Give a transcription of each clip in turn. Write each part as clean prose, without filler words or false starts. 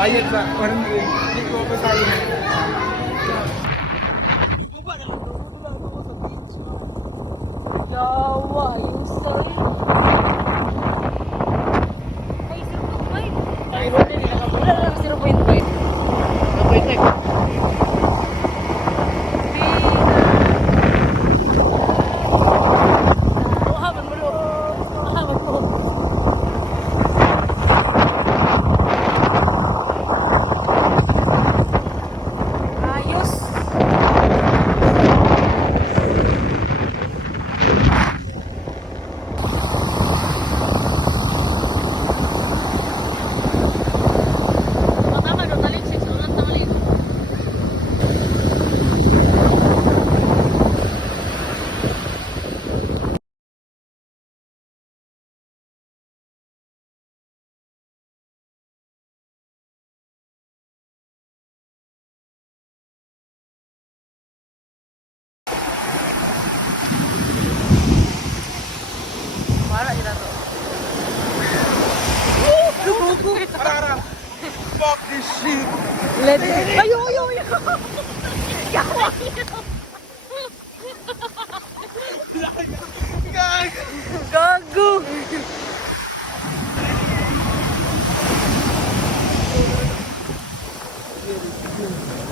Bayad ba? 100. Hindi ko pa tayo. Yawa, yung style. Ay, 0.5. Ay, wala lang 0.5. 0.5. Fuck this shit! Let it. Ayo. Yawa. Gago.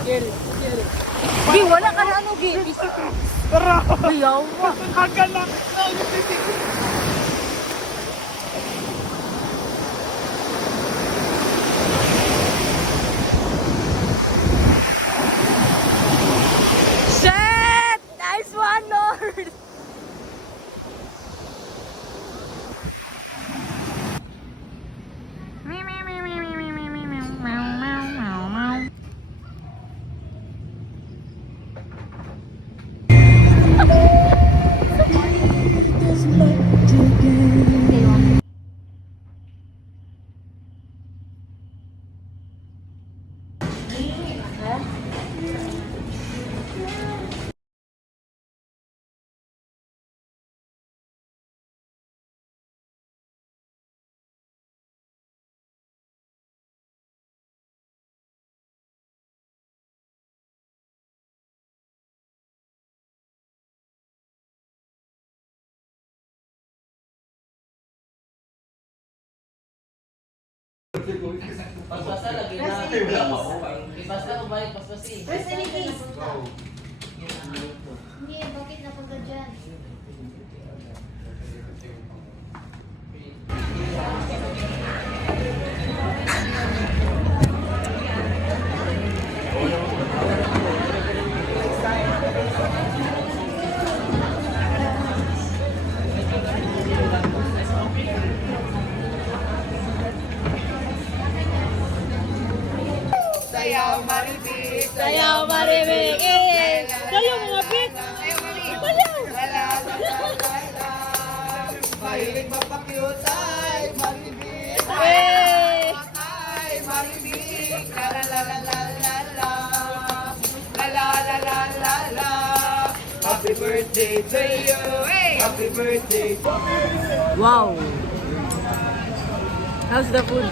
Get it. Gi, wala ka na ano, Gi. Tara! Yawa. Hanggang lang! Shit! Nice one, Lord! Paspasa lagi na. Basta ko balik, paspasin. First anything. Hindi, bakit napunta dyan? Sayaw, maribig, eh! Sayaw, mga bit! Sayaw! Mahilig mapakyut ay maribig! Eh! Ay maribig! La la la la la la la! La la la la la la! Happy birthday to you! Happy birthday! Wow! How's the food?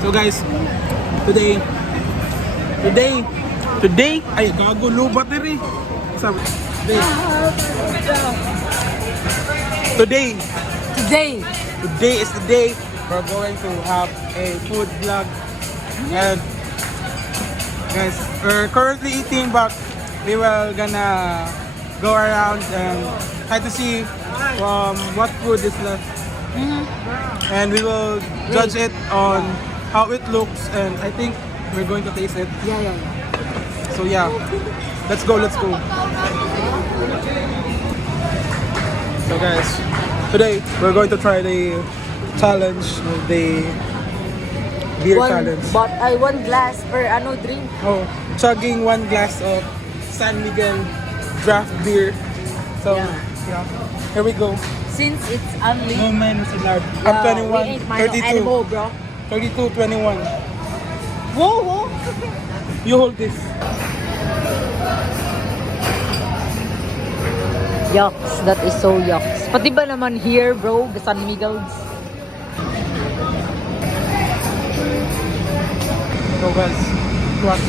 So guys, today, ay gago, low battery. Sabi, today is the day we're going to have a food vlog. And guys, we're currently eating, but we will gonna go around and try to see what food is left. And we will judge it on how it looks, and I think we're going to taste it. Yeah. So yeah, let's go. So guys, today we're going to try the challenge, the beer challenge. But I one glass per ano drink. Oh, chugging 1 glass of San Miguel draft beer. So yeah, here we go. Since it's only No man is allowed. we I'm 21, ain't mind 32, animal, bro. 32, 21. Whoa. You hold this. Yucks, that is so yucks. Pati ba naman here, bro, San Miguel's? So guys, watch.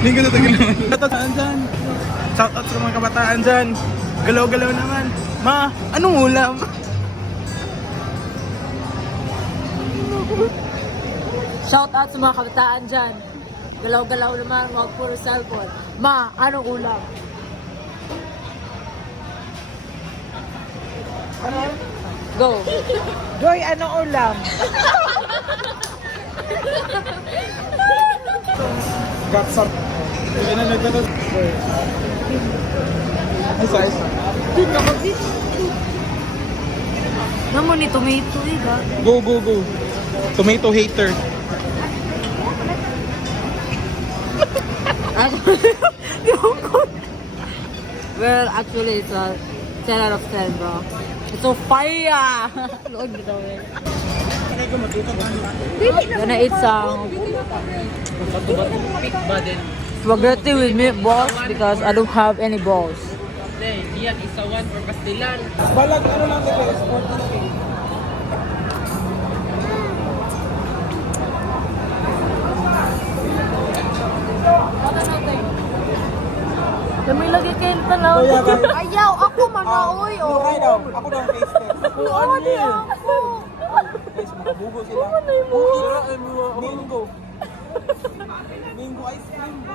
Lingkod na tagal naman. Kabataan dyan. Shout out sa mga kabataan dyan. Galaw-galaw naman. Ma, anong ulam? Shout out sa mga kabataan dyan. Galaw-galaw naman, huwag puro cellphone. Ma, anong ulam? Go. Joy, ano ulam? Got some. Yan na nagkaroon. Isa. Naman ni tomato eh, ba? Go. Tomato hater. Well, actually, it's a 10 out of 10, bro. It's so fire! Look at it. Gonna eat some spaghetti with meatballs because I don't have any balls. Yan, isa one for pastilan. Balag ano lang ito, sport cake. Kami lagi kayo tanaw. Ayaw, ako manaoy. Mukay daw. Ako daw face test. Oo, di ako. Guys, makabugo sila. Mingo. Mingo ice cream.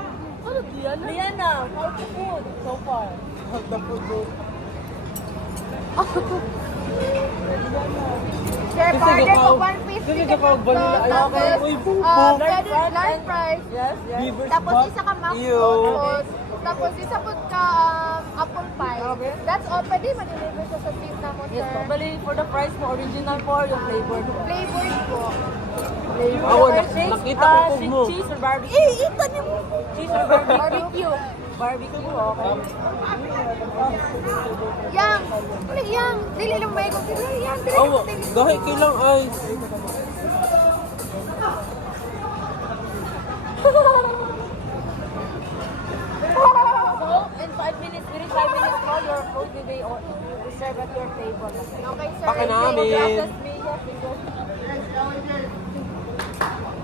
Liana, how's the food so far? The food bro. Share party ko 150 Uy, large fries. Yes. Tapos isa ka macros. Tapos isa po ka apple pie. That's all. Pwede ma-deliver sa seat na mo, Yes, sir. bali for the price mo, original for yung flavor po. Flavors po. Nakita ko kung mo. Cheese or barbecue? Ita niyo mo. Cheese or barbecue? Barbecue po, okay. Yang. Uli, yang. Dili lang may kong sila. Yang. Dili Oo, lang. dahil kailang ay. So, in 5 minutes, within 5 minutes more, your food will be served at your table. Okay, sir. Baka namin. Process me, yes, because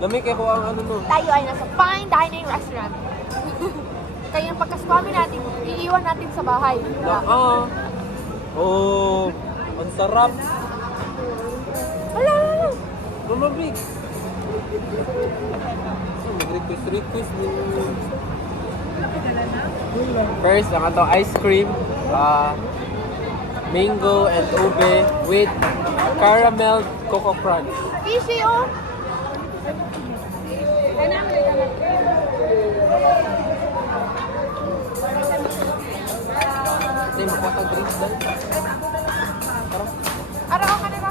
Dami kayo ko ang ano nun. Tayo ay nasa fine dining restaurant. Kaya yung pagkaswami natin, iiwan natin sa bahay. Oh, ang sarap. Wala. Mamabig. Mag-request din. First, ang ato ice cream. Mango and ube with caramel cocoa crunch. Fishy, oh. Hindi, magkaka-drinks lang. Araw ka nila.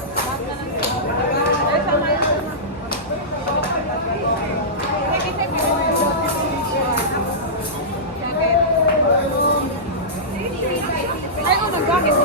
Ay, oh, nag-gamit.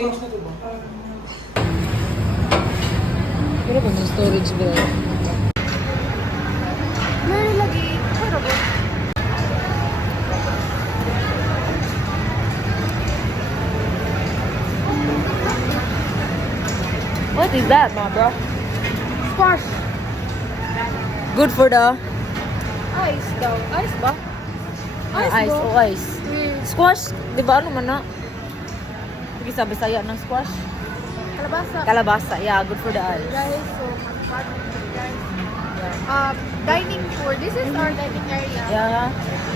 Change na to ba? Pero kung may storage bro. Meron lagi. Pero ba? What is that, ma bro? Squash. Good for the Ice daw. Ice ba? Ice, bro. oh ice. Mm. Squash, di ba ano man na? Sige, sabi saya ng squash. Kalabasa. Kalabasa, yeah, good for the eyes. Guys, so guys. Dining tour. This is our dining area. Yeah.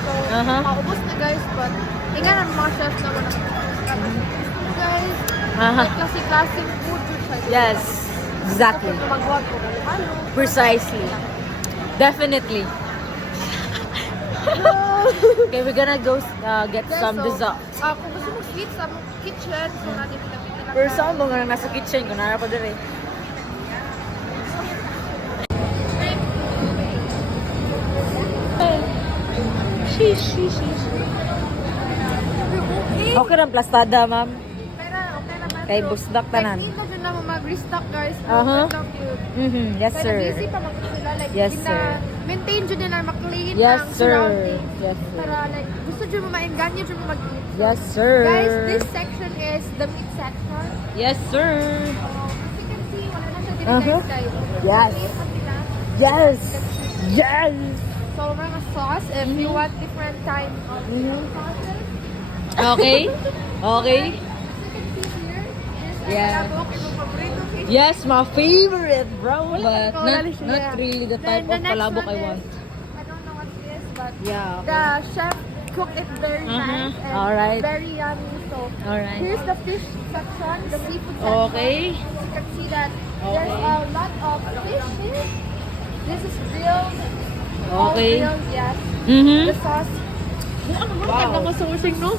So, Uh-huh. maubos na guys, but ingan ang mga chefs na wala. Guys, Uh-huh. klase-klaseng food siya. Yes, exactly. Kung magwag ko, ano? Precisely. Definitely. Okay, we're gonna go get Guys, some so, dessert. Kung gusto mo sweet sa kitchen, so natin pinapit na Pero saan mo nga nasa kitchen ko? Nara ko dire. Okay lang plastada, ma'am. Pero okay naman. Kay So, busdak tanan. Like, dito na mag-restock guys. Uh-huh. Thank you. Yes, Kaya sir. busy pa mag sila. Like, Yes, sir. Maintain dyan nila, mag-clean Yes, ang sir. surroundings. Yes, sir. Para like, gusto dyan mo maingganyo dyan mo mag-eat. So, Yes, sir. Guys, this section is the meat section. Yes, sir. So, as you can see, wala na siya Uh-huh. guys. Yes. Meat na sila. Yes. Yes. So, mga sauce, if you want different kind of sauces. Okay. Okay. As you can see here, this Yeah. is palabok, yung paborito fish. Yes, my favorite, bro. But Oh, not, lalo siya. not really the type Then of the next palabok one I want. is, I don't know what it is, but Yeah. Okay. the chef cooked it very Uh-huh. nice and Alright. very yummy. So Alright. here's the fish section, the seafood section. Okay. You can see that there's Okay. a lot of fish here. This is grilled. All Okay. grilled, yes. Mm-hmm. The sauce. Wow. Sourcing, no?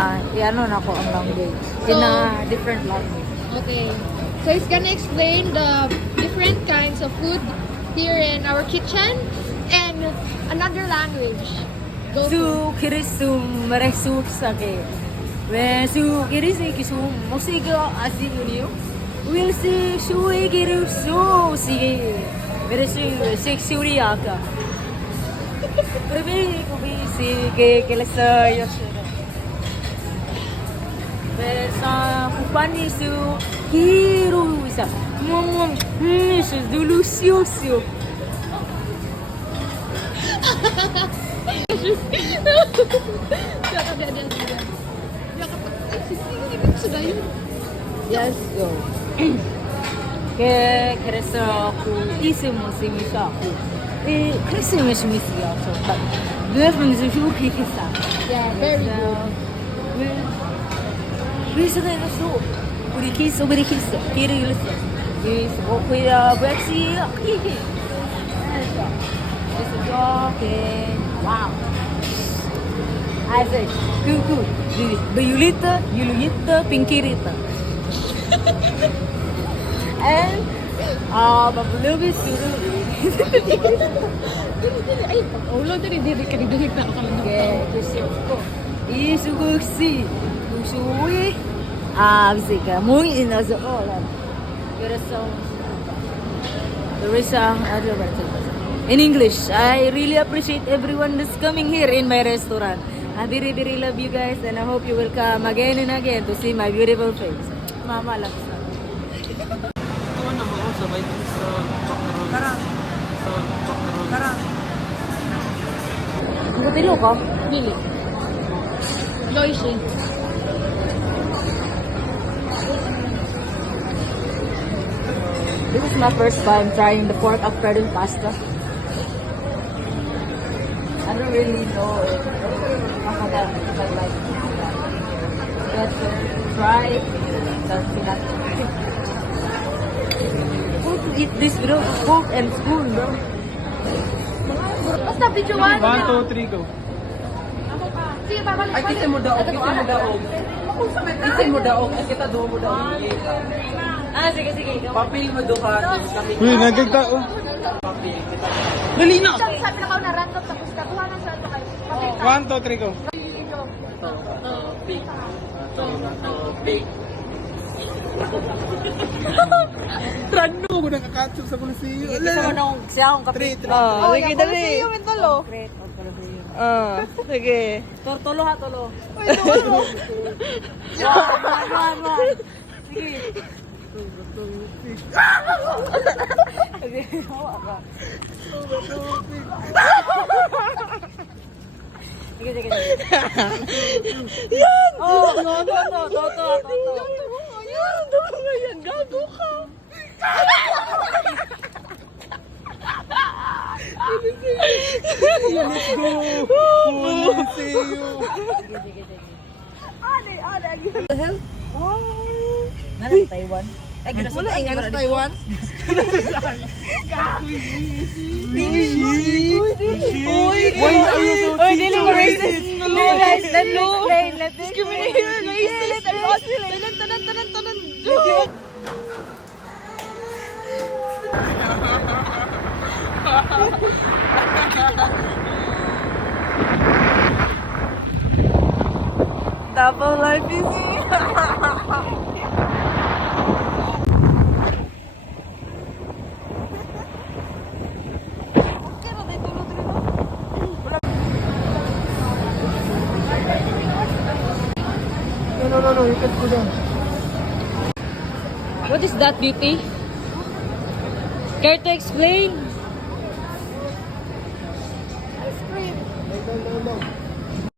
Ano na ako ang language. In So- a different language. Okay. So he's gonna explain the different kinds of food here in our kitchen and another language. Go to. Su kirisum meresuk sake. When su kirisi kisum musiga asi uniyo. Will si shui kirusu si meresu sexually aka. Prebe kubi si ke kelasa yosho. Sa kupani su kiru isa. Momom su delicioso. Yes, go. 그래서 있으면 재밌었고, 그랬으면 재밌었어. 누구는 좀 그렇겠어. Yeah, very good. 그래서 내가 또 우리 키스 길을 잃었어. 그래서 뭐야 브렉시 이게. 그래서 오케이. 와우. I said, good. Yulita, Pinkirita. And, Babulubi, Suru. Ay, ulo diri ka dili na ako lang. Okay, gusto. Isuguksi. Usui. Bisika. Muy inazolan. In English, I really appreciate everyone that's coming here in my restaurant. I really love you guys and I hope you will come again and again to see my beautiful face. Mama loves you. Ito naman ako sabay sa Choctaron. Sa Choctaron. Butilo ko? Dili. Yoishi. This is my first time trying the pork Alfredo pasta. I don't really know if I like it. But try the How to eat this without fork and spoon, bro? Basta video 1. 1, 2, 3, go. Sige, babalik. Ay, kita mo daog. Kita mo daog. Ay, kita doon mo daog. Sige. Papil mo doon ka. Kami Uy, nagagtao. Dali na! Sabi na kao na random tapos kakuha na sa ito kayo. 1, 2, 3, go. big. Big. Rano ko nakakatsup sa polisiyo. Siya akong kapit. Oh, sige, dali. Yung tolo. Sige. Tolo ha, tolo. Uy, tolo. One. Sige. Sige, hawa ka. Sige, sige, sige. Yan! Oh, toto. Ayun, dami nga yan. Gago ka. Let's go! Policio! Sige, sige. Taiwan. Ay, wala nga sa Taiwan. Why are you so Oy, dili mo racist. No, guys, let me explain. Let me explain. Tanan. Double life ini. No, you can go down. What is that, Beauty? Care to explain?